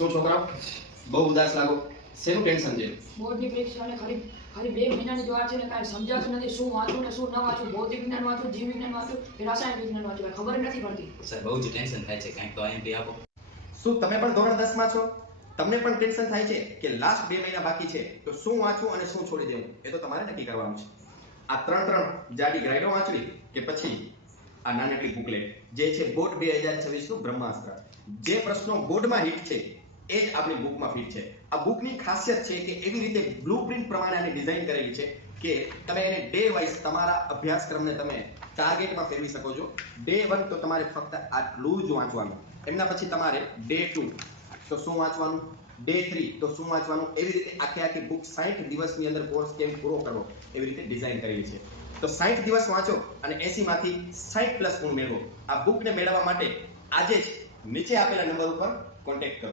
શું છોકરાઓ બહુ ઉદાસ લાગો, શેનું ટેન્શન છે? બોર્ડની પરીક્ષાને ખાલી 2 મહિનાની જ વાર છે ને કાંઈ સમજાતું નથી. શું વાંચું ને શું ન વાંચું? ભૌતિક વિજ્ઞાન વાંચું, જીવ વિજ્ઞાન વાંચું કે રાસાયણિક વિજ્ઞાન વાંચું, કાંઈ ખબર જ નથી પડતી. સર બહુ જ ટેન્શન થાય છે, કંઈક તો આઈએમપી આપો. શું તમે પણ ધોરણ 10 માં છો? તમને પણ ટેન્શન થાય છે કે લાસ્ટ 2 મહિના બાકી છે તો શું વાંચવું અને શું છોડી દેવું? એ તો તમારે નક્કી કરવાનું છે. આ ત્રણ જાડી ગ્રાઇડો વાંચવી કે પછી આ નાનકડી બુકલેટ જે છે બોર્ડ 2026 નું બ્રહ્માસ્ત્ર. જે પ્રશ્નો બોર્ડમાં હિટ છે એ જ આપણી બુકમાં ફિટ છે. આ બુકની ખાસિયત છે કે એવી રીતે બ્લુપ્રિન્ટ પ્રમાણે આની ડિઝાઇન કરેલી છે કે તમે એને ડે વાઇઝ તમારા અભ્યાસક્રમને તમે ટાર્ગેટમાં ફેરવી શકો છો. ડે 1 તો તમારે ફક્ત આટલું જ વાંચવાનું, એમના પછી તમારે ડે 2 તો શું વાંચવાનું, ડે 3 તો શું વાંચવાનું, એવી રીતે આખી બુક 60 દિવસની અંદર કોર્સ કેમ પૂરો કરવો એવી રીતે ડિઝાઇન કરેલી છે. તો 60 દિવસ વાંચો અને 80 માંથી 60 પ્લસ ગુણ મેળવો. આ બુકને મેળવવા માટે આજે જ નીચે આપેલા નંબર ઉપર કોન્ટેક્ટ કરો.